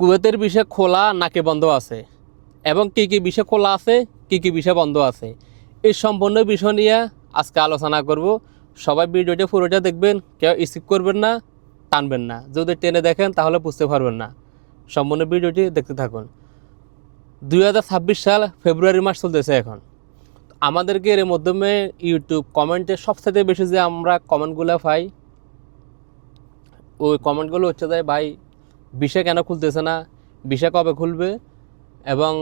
কুয়েতের বিষয় খোলা নাকি বন্ধ আছে এবং কী কী বিষয় খোলা আছে, কী কী বিষয় বন্ধ আছে, এই সম্পূর্ণ বিষয় নিয়ে আজকে আলোচনা করব। সবাই ভিডিওটা পুরোটা দেখবেন, কেউ স্কিপ করবেন না, টানবেন না। যদি টেনে দেখেন তাহলে বুঝতে পারবেন না। সম্পূর্ণ ভিডিওটি দেখতে থাকুন। 2026 সাল ফেব্রুয়ারি মাস চলতেছে এখন। আমাদেরকে এর মাধ্যমে ইউটিউব কমেন্টে সবথেকে বেশি যে আমরা কমেন্টগুলো পাই, ওই কমেন্টগুলো হচ্ছে যে ভাই ভিসা কেন খুলতেছে না, ভিসা কবে খুলবে, এবং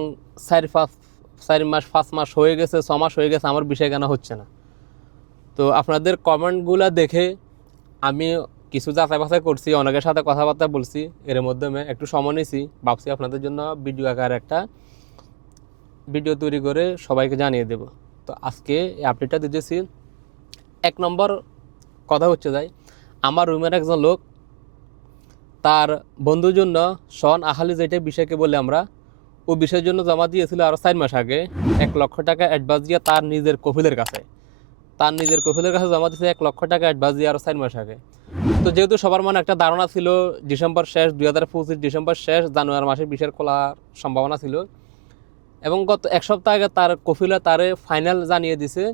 4 মাস 5 মাস হয়ে গেছে, 6 মাস হয়ে গেছে, আমার ভিসা কেন হচ্ছে না। তো আপনাদের কমেন্টগুলো দেখে আমি কিছু যাচাই বাছাই করছি, অনেকের সাথে কথাবার্তা বলছি, এর মাধ্যমে একটু সময় নিয়েছি, ভাবছি আপনাদের জন্য ভিডিও আকার একটা ভিডিও তৈরি করে সবাইকে জানিয়ে দেব। তো আজকে এই আপডেটটা দিতেছি। 1 নম্বর কথা হচ্ছে যাই, আমার রুমের একজন লোক তার বন্ধুর জন্য শন আহালি, যেটা বিষয়কে বলে আমরা, ও বিষয়ের জন্য জমা দিয়েছিল আরও 4 মাস আগে 1 লক্ষ টাকা অ্যাডভান্স দিয়ে তার নিজের কফিলের কাছে জমা দিয়েছে 1 লক্ষ টাকা অ্যাডভান্স দিয়ে আরও 4 মাস আগে। তো যেহেতু সবার মনে একটা ধারণা ছিল ডিসেম্বর শেষ, 2025 ডিসেম্বর শেষ, জানুয়ারি মাসে বিষয়ের খোলার সম্ভাবনা ছিল, এবং গত 1 সপ্তাহ আগে তার কফিলে তারে ফাইনাল জানিয়ে দিছে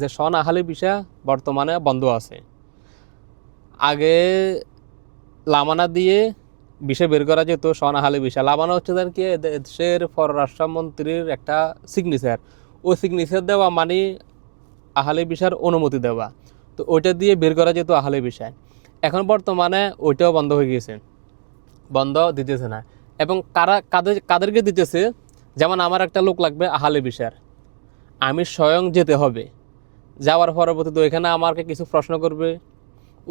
যে শন আহালি ভিসা বর্তমানে বন্ধ আছে। আগে লামানা দিয়ে ভিসা বের করা যেত, শন আহালি ভিসা। লামানা হচ্ছে তার কি দেশের পররাষ্ট্রমন্ত্রীর একটা সিগনেচার, ওই সিগনেচার দেওয়া মানে আহালি ভিসার অনুমতি দেওয়া। তো ওইটা দিয়ে বের করা যেত আহালি ভিসায়। এখন বর্তমানে ওইটাও বন্ধ হয়ে গিয়েছে, বন্ধ দিতেছে না। এবং কাদেরকে দিতেছে, যেমন আমার একটা লোক লাগবে আহালি ভিসার, আমি স্বয়ং যেতে হবে। যাওয়ার পরবর্তীতে ওইখানে আমাকে কিছু প্রশ্ন করবে,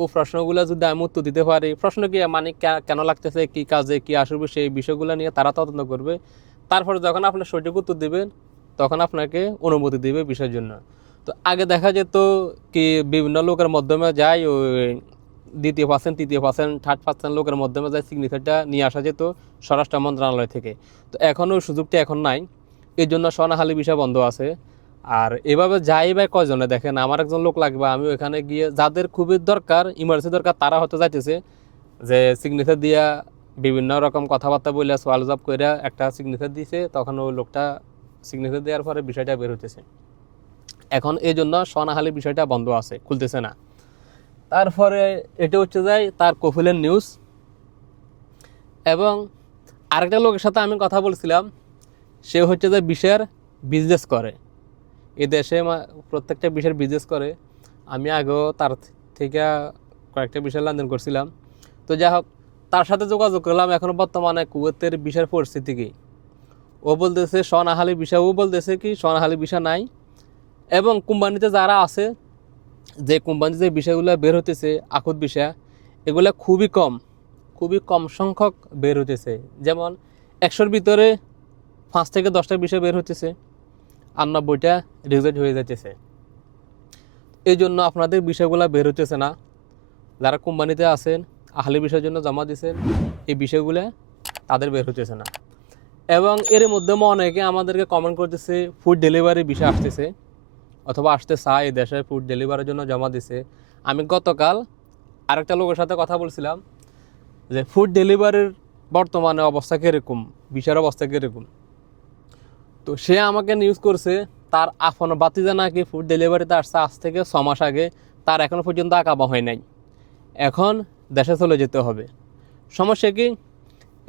ও প্রশ্নগুলো যদি আমি উত্তর দিতে পারি, প্রশ্ন কি মানে কেন লাগতেছে, কি কাজে কি আসবে, সেই বিষয়গুলো নিয়ে তারা তদন্ত করবে। তারপরে যখন আপনি সঠিক উত্তর দেবেন তখন আপনাকে অনুমতি দিবে বিষয়ের জন্য। তো আগে দেখা যেত কি বিভিন্ন লোকের মাধ্যমে যায়, ওই 2য় পার্সেন্ট 3য় পার্সেন্ট 3rd পার্সেন্ট লোকের মাধ্যমে যায় সিগনেচারটা নিয়ে আসা যেত স্বরাষ্ট্র মন্ত্রণালয় থেকে। তো এখনও সুযোগটা এখন নাই, এই জন্য সোনাহালি বিষয় বন্ধ আছে। আর এভাবে যাই বা কয়জনে দেখেন, আমার একজন লোক লাগবে, আমি ওইখানে গিয়ে যাদের খুবই দরকার, ইমার্জেন্সি দরকার, তারা হয়তো যাইতেছে যে সিগনেচার দিয়া বিভিন্ন রকম কথাবার্তা বলে সোয়াল জব করে একটা সিগনেচার দিয়েছে, তখন ওই লোকটা সিগনেচার দেওয়ার পরে বিষয়টা বের হতেছে। এখন এই জন্য সোনাহালি বিষয়টা বন্ধ আছে, খুলতেছে না। তারপরে এটা হচ্ছে যায় তার কফিলের নিউজ। এবং আরেকটা লোকের সাথে আমি কথা বলছিলাম, সে হচ্ছে যে বিষয়ের বিজনেস করে, এই দেশে প্রত্যেকটা বিষয়ের বিজনেস করে। আমি আগেও তার থেকে কয়েকটা বিষয় লেনদেন করছিলাম। তো যাই হোক, তার সাথে যোগাযোগ করলাম। এখন বর্তমানে কুয়েতের বিষয়ের পরিস্থিতি কি, ও বলতেছে সোনাহালি বিষয়, ও বলতেছে কি সোনাহালি বিষয় নাই, এবং কোম্পানিতে যারা আছে, যে কোম্পানিতে যে বিষয়গুলো বের হতেছে আকুত বিষয়, এগুলো খুবই কম সংখ্যক বের হতেছে। যেমন 100-র ভিতরে 5 থেকে 10টা বিষয় বের হতেছে, আর 90টা রিজেক্ট হয়ে যাচ্ছে। এই জন্য আপনাদের বিষয়গুলো বের হতেছে না। যারা কোম্পানিতে আছেন, আহলি বিষয়ের জন্য জমা দিয়েছেন, এই বিষয়গুলো তাদের বের হতেছে না। এবং এর মধ্যে অনেকে আমাদেরকে কমেন্ট করতেছে ফুড ডেলিভারি বিষয় আসতেছে অথবা আসতে চায়, দেশে ফুড ডেলিভারির জন্য জমা দিছে। আমি গতকাল আরেকটা লোকের সাথে কথা বলছিলাম যে ফুড ডেলিভারির বর্তমানে অবস্থা কীরকম, বিষয়ের অবস্থা কীরকম। তো সে আমাকে নিউজ করছে তার আপন বাতিজা নাকি ফুড ডেলিভারিতে আসছে আজ থেকে 6 মাস আগে, তার এখনও পর্যন্ত আকামা হয় নাই, এখন দেশে চলে যেতে হবে। সমস্যা কি,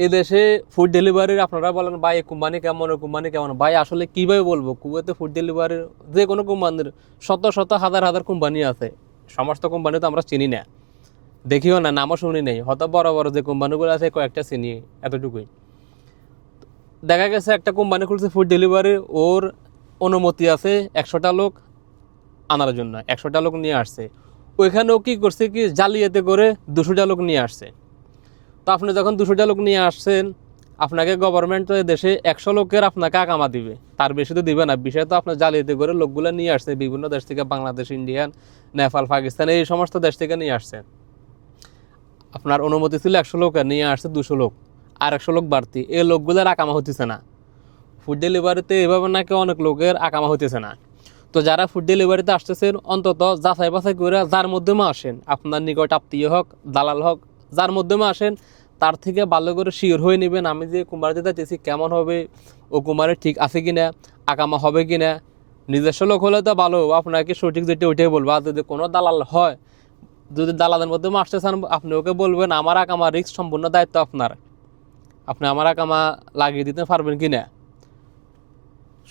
এই দেশে ফুড ডেলিভারির আপনারা বলেন ভাই এই কোম্পানি কেমন, ওই কোম্পানি কেমন, ভাই আসলে কীভাবে বলবো, কুয়েতে ফুড ডেলিভারির যে কোনো কোম্পানির শত হাজার কোম্পানি আছে, সমস্ত কোম্পানি তো আমরা চিনি না, দেখিও না, নামও শুনি নেই, হয়তো বড় বড় যে কোম্পানিগুলো আছে কয়েকটা চিনি, এতটুকুই। দেখা গেছে একটা কোম্পানি খুলছে ফুড ডেলিভারি, ওর অনুমতি আছে 100টা লোক আনার জন্য, 100টা লোক নিয়ে আসছে। ওইখানেও কী করছে কি জালিয়াতি করে 200টা লোক নিয়ে আসছে। তো আপনি যখন 200টা লোক নিয়ে আসছেন, আপনাকে গভর্নমেন্ট তো দেশে 100 লোকের আপনাকে আকামা দিবে, তার বেশি তো দিবে না। বিষয় তো আপনার জালিয়াতি করে লোকগুলো নিয়ে আসছে বিভিন্ন দেশ থেকে, বাংলাদেশ, ইন্ডিয়ান, নেপাল, পাকিস্তান, এই সমস্ত দেশ থেকে নিয়ে আসছে। আপনার অনুমতি ছিল 100 লোকের, নিয়ে আসছে 200 লোক, আর 100 লোক বাড়তি, এই লোকগুলোর আকামা হতেছে না। ফুড ডেলিভারিতে এভাবে নাকি অনেক লোকের আকামা হতেছে না। তো যারা ফুড ডেলিভারিতে আসতেছেন, অন্তত যাচাই বাছাই করে যার মাধ্যমে আসেন, আপনার নিকট আত্মীয় হোক, দালাল হোক, যার মাধ্যমে আসেন, তার থেকে ভালো করে শিওর হয়ে নেবেন আমি যে কুমারিতে যাচ্ছি কেমন হবে, ও কুমারে ঠিক আছে কিনা, আকামা হবে কিনা। নিজস্ব লোক হলে তো ভালো, আপনাকে সঠিক যেটা ওইটাই বলবো। আর যদি কোনো দালাল হয়, যদি দালালের মধ্যে আসতে চান, আপনি ওকে বলবেন আমার আকামা রিস্ক সম্পূর্ণ দায়িত্ব আপনার, আপনি আমার আকামা লাগিয়ে দিতে পারবেন কিনা,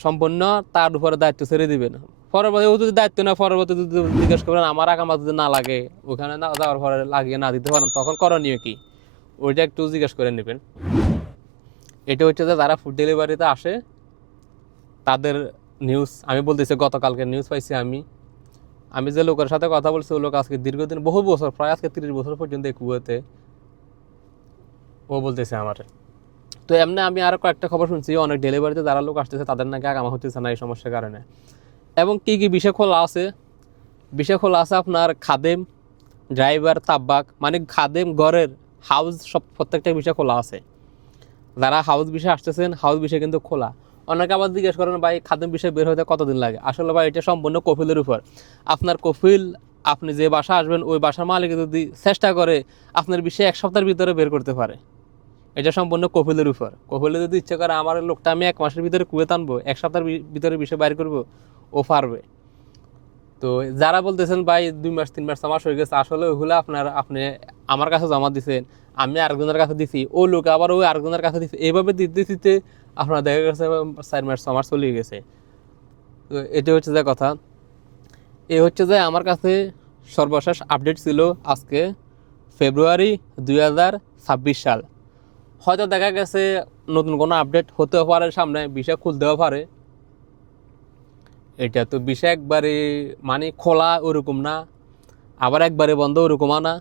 সম্পূর্ণ তার উপরে দায়িত্ব ছেড়ে দিবেন। পরবর্তী ও যদি দায়িত্ব না, পরবর্তী যদি জিজ্ঞেস করবেন আমার আকামা যদি না লাগে, ওখানে না যাওয়ার পরে লাগিয়ে না দিতে পারেন, তখন করণীয় কি, ওইটা একটু জিজ্ঞেস করে নেবেন। এটা হচ্ছে যে যারা ফুড ডেলিভারিতে আসে তাদের নিউজ আমি বলতেছি, গতকালকে নিউজ পাইছি আমি যে লোকের সাথে কথা বলছি, ও লোক আজকে দীর্ঘদিন বহু বছর, প্রায় আজকে 30 বছর পর্যন্ত এই কুয়েতে, ও বলতেছে আমার। তো এমনি আমি আরও কয়েকটা খবর শুনছি, অনেক ডেলিভারিতে যারা লোক আসতেছে তাদের নাকি আগামা হতেছে না এই সমস্যার কারণে। এবং কী কী বিষয় খোলা আছে, বিষয় খোলা আছে আপনার খাদেম, ড্রাইভার, তাব্বাক, মানে খাদেম, ঘরের হাউস, সব প্রত্যেকটা বিষয় খোলা আছে। যারা হাউস বিষয়ে আসতেছেন হাউস বিষয় কিন্তু খোলা। অনেকে আবার জিজ্ঞেস করেন ভাই খাদেম বিষয় বের হতে কতদিন লাগে। আসলে ভাই এটা সম্পূর্ণ কফিলের উপর। আপনার কফিল, আপনি যে বাসা আসবেন ওই বাসার মালিক যদি চেষ্টা করে আপনার বিষয়ে 1 সপ্তাহের ভিতরে বের করতে পারে। এটা সম্পূর্ণ কফিলের উপর। কফিলে যদি ইচ্ছে করে আমার লোকটা আমি 1 মাসের ভিতরে কুয়ে টানবো, 1 সপ্তাহের ভিতরে বিষয় বাইর করবো, ও পারবে। তো যারা বলতেছেন ভাই 2 মাস 3 মাস 6 মাস হয়ে গেছে, আসলে ওইগুলো আপনি আমার কাছে জমা দিচ্ছেন, আমি আরেকজনের কাছে দিছি, ও লোক আবার ওই আরেকজনের কাছে দিচ্ছে, এইভাবে দিতে দিতে আপনার দেখা গেছে 4 মাস 6 মাস চলে গেছে। তো এটা হচ্ছে যে কথা। এ হচ্ছে যে আমার কাছে সর্বশেষ আপডেট ছিল আজকে ফেব্রুয়ারি 2026 সাল। হয়তো দেখা গেছে নতুন কোনো আপডেট হতেও পারে, সামনে বিষয় খুলতেও পারে। এটা তো বিষয় একবারে মানে খোলা ওরকম না, আবার একবারে বন্ধ ওরকমও না।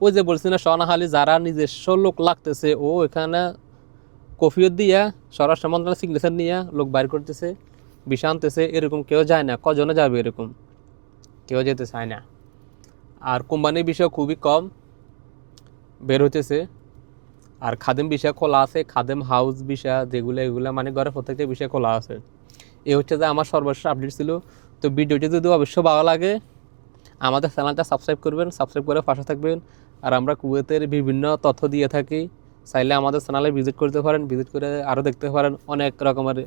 ওই যে বলছি না সনাহালি যারা নিজস্ব লোক লাগতেছে, ও এখানে কফিও দিয়া স্বরাষ্ট্র মন্ত্রণালয় সিগনেচার নিয়ে লোক বাইর করতেছে, বিষয় আনতেছে, এরকম কেউ যায় না। কজনে যাবে এরকম, কেউ যেতে চায় না। আর কোম্পানির বিষয় খুবই কম বের হইতেছে। আর খাদেম বিষয় খোলা আছে, খাদেম হাউস বিষয় যেগুলো এগুলো মানে ঘরে প্রত্যেকটা বিষয় খোলা আছে। এই হচ্ছে যে আমার সর্বশেষ আপডেট ছিল। তো ভিডিওটি যদি অবশ্যই ভালো লাগে আমাদের চ্যানেলটা সাবস্ক্রাইব করবেন, সাবস্ক্রাইব করে পাশে থাকবেন। আর আমরা কুয়েতের বিভিন্ন তথ্য দিয়ে থাকি, চাইলে আমাদের চ্যানেলে ভিজিট করতে পারেন, ভিজিট করে আরও দেখতে পারেন। অনেক রকমের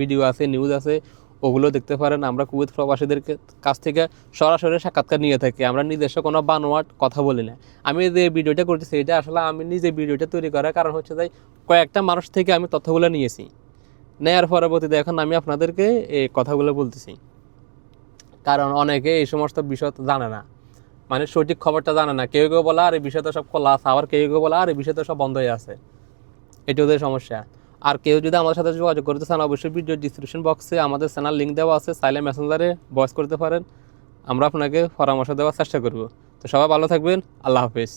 ভিডিও আছে, নিউজ আছে, ওগুলো দেখতে পারেন। আমরা কুয়েত প্রবাসীদের কাছ থেকে সরাসরি সাক্ষাৎকার নিয়ে থাকি, আমরা নিজস্ব কোনো বানোয়াট কথা বলি না। আমি যে ভিডিওটা করতেছি এটা আসলে আমি নিজে ভিডিওটা তৈরি করার কারণ হচ্ছে যে কয়েকটা মানুষ থেকে আমি তথ্যগুলো নিয়েছি, নেয়ার পরবর্তীতে এখন আমি আপনাদেরকে এই কথাগুলো বলতেছি। কারণ অনেকে এই সমস্ত বিষয় জানে না, মানে সঠিক খবরটা জানে না। কেউ কেউ বলে আর এই বিষয়টা সব খোলা আছে, আবার কেউ কেউ বলে আর এই বিষয়টা সব বন্ধ হয়ে আছে। এটা ওদের সমস্যা। আর কেউ যদি আমাদের সাথে যোগাযোগ করতে চান অবশ্যই ভিডিও ডিসক্রিপশন বক্সে আমাদের চ্যানেল লিঙ্ক দেওয়া আছে, চাইলে মেসেঞ্জারে ভয়েস করতে পারেন, আমরা আপনাকে পরামর্শ দেওয়ার চেষ্টা করব। তো সবাই ভালো থাকবেন, আল্লাহ হাফেজ।